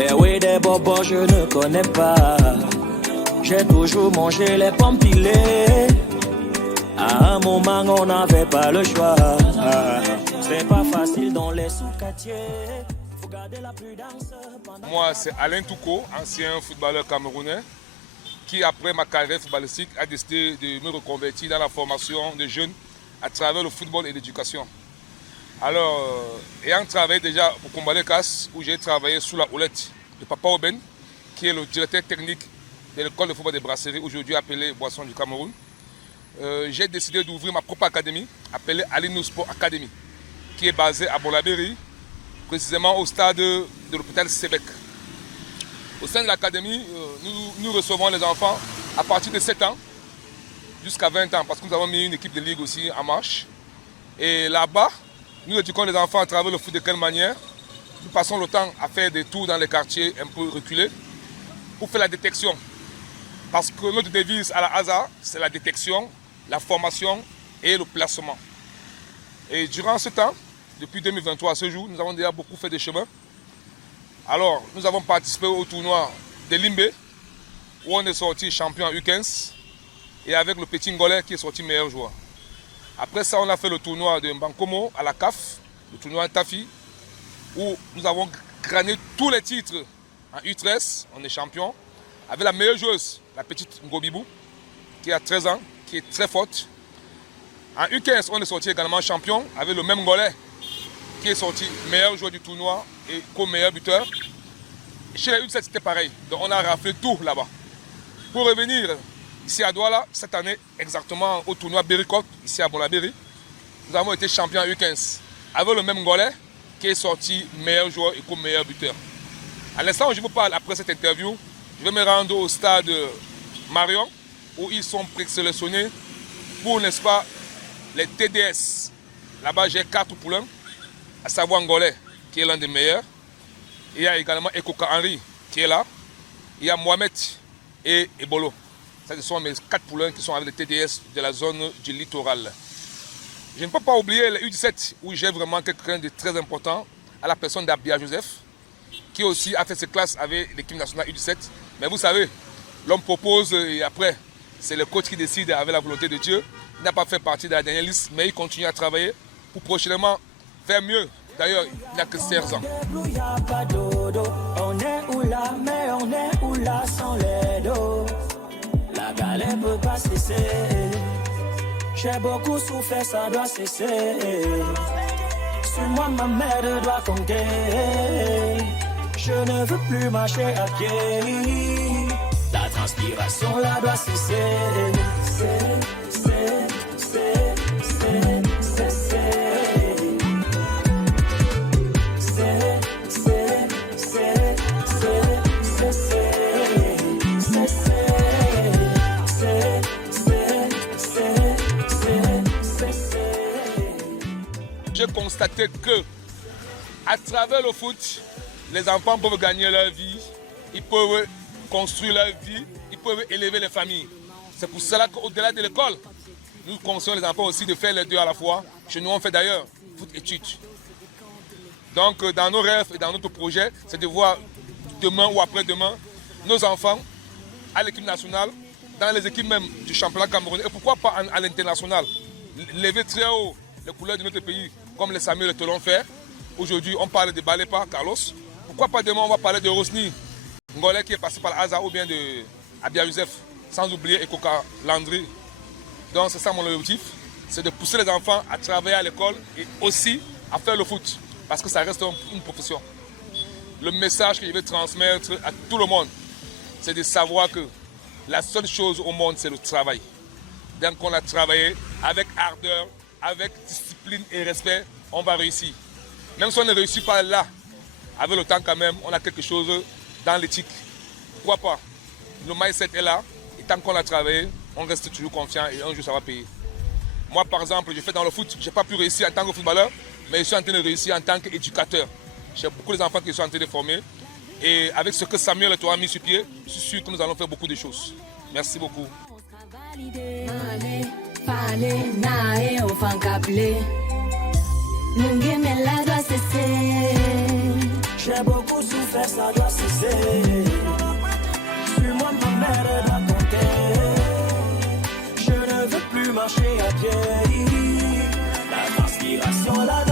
Les ouais des bobos, je ne connais pas. J'ai toujours mangé les pommes pilées. À un moment, on n'avait pas le choix. C'est pas facile dans les sous-quartiers. Faut garder la prudence. Moi, c'est Alain Touko, ancien footballeur camerounais, qui, après ma carrière footballistique, a décidé de me reconvertir dans la formation de jeunes à travers le football et l'éducation. Alors, ayant travaillé déjà au Combalé-Casse, où j'ai travaillé sous la houlette de Papa Oben, qui est le directeur technique de l'école de football des Brasseries, aujourd'hui appelée Boisson du Cameroun, j'ai décidé d'ouvrir ma propre académie, appelée Alino Sport Academy, qui est basée à Bolabéry, précisément au stade de l'hôpital Sébec. Au sein de l'académie, nous recevons les enfants à partir de 7 ans jusqu'à 20 ans, parce que nous avons mis une équipe de ligue aussi en marche. Et là-bas, nous éduquons les enfants à travers le foot. De quelle manière? Nous passons le temps à faire des tours dans les quartiers un peu reculés pour faire la détection. Parce que notre devise à la hasard, c'est la détection, la formation et le placement. Et durant ce temps, depuis 2023 à ce jour, nous avons déjà beaucoup fait de chemin. Alors, nous avons participé au tournoi de Limbe, où on est sorti champion en U15, et avec le petit Ngolais qui est sorti meilleur joueur. Après ça, on a fait le tournoi de Mbankomo à la CAF, le tournoi Tafi, où nous avons gagné tous les titres en U13, on est champion, avec la meilleure joueuse, la petite Ngobibou, qui a 13 ans, qui est très forte. En U15, on est sorti également champion, avec le même Ngolais, qui est sorti meilleur joueur du tournoi et co-meilleur buteur. Chez les U17, c'était pareil, donc on a raflé tout là-bas. Pour revenir ici à Douala, cette année, exactement au tournoi Bericot, ici à Bolabéry, nous avons été champions U15, avec le même Ngolais, qui est sorti meilleur joueur et co-meilleur buteur. À l'instant où je vous parle, après cette interview, je vais me rendre au stade Marion, où ils sont présélectionnés pour, n'est-ce pas, les TDS. Là-bas, j'ai 4 poulains, à savoir Ngolais, qui est l'un des meilleurs. Il y a également Ekoka Henry, qui est là. Il y a Mohamed et Ebolo. Ça, ce sont mes 4 poulains qui sont avec les TDS de la zone du littoral. Je ne peux pas oublier les U17, où j'ai vraiment quelqu'un de très important, à la personne d'Abia Joseph, qui aussi a fait ses classes avec l'équipe nationale U17. Mais vous savez, l'homme propose et après, c'est le coach qui décide avec la volonté de Dieu. Il n'a pas fait partie de la dernière liste, mais il continue à travailler pour prochainement faire mieux. D'ailleurs, il n'a que 16 ans. On est où là, mais on est où là sans les dos. La galère peut pas cesser. J'ai beaucoup souffert, ça doit cesser. Sur moi, ma mère doit compter. Je ne veux plus marcher à pied. La transpiration là doit cesser. J'ai constaté que, à travers le foot, les enfants peuvent gagner leur vie, ils peuvent construire leur vie, ils peuvent élever les familles. C'est pour cela qu'au-delà de l'école, nous conseillons les enfants aussi de faire les deux à la fois. Chez nous, on fait d'ailleurs foot-études. Donc, dans nos rêves et dans notre projet, c'est de voir demain ou après-demain nos enfants à l'équipe nationale, dans les équipes même du championnat camerounais, et pourquoi pas à l'international. Lever très haut les couleurs de notre pays, comme les Samuel te l'ont fait. Aujourd'hui, on parle de Balepa, Carlos. Pourquoi pas demain, on va parler de Rosny, Ngolais qui est passé par l'Aza, ou bien de Abia Youssef, sans oublier Ekoka Landry. Donc c'est ça mon objectif, c'est de pousser les enfants à travailler à l'école et aussi à faire le foot, parce que ça reste une profession. Le message que je veux transmettre à tout le monde, c'est de savoir que la seule chose au monde, c'est le travail. Dès qu'on a travaillé avec ardeur, avec discipline et respect, on va réussir. Même si on ne réussit pas là, avec le temps quand même, on a quelque chose dans l'éthique. Pourquoi pas? Le mindset est là, et tant qu'on a travaillé, on reste toujours confiant et un jour ça va payer. Moi par exemple, je fais dans le foot, je n'ai pas pu réussir en tant que footballeur, mais je suis en train de réussir en tant qu'éducateur. J'ai beaucoup d'enfants qui sont en train de former. Et avec ce que Samuel et toi a mis sur pied, je suis sûr que nous allons faire beaucoup de choses. Merci beaucoup. Je J'ai beaucoup souffert, ça doit cesser. Suis-moi, ma mère doit compter. Je ne veux plus marcher à pied. La transpiration, la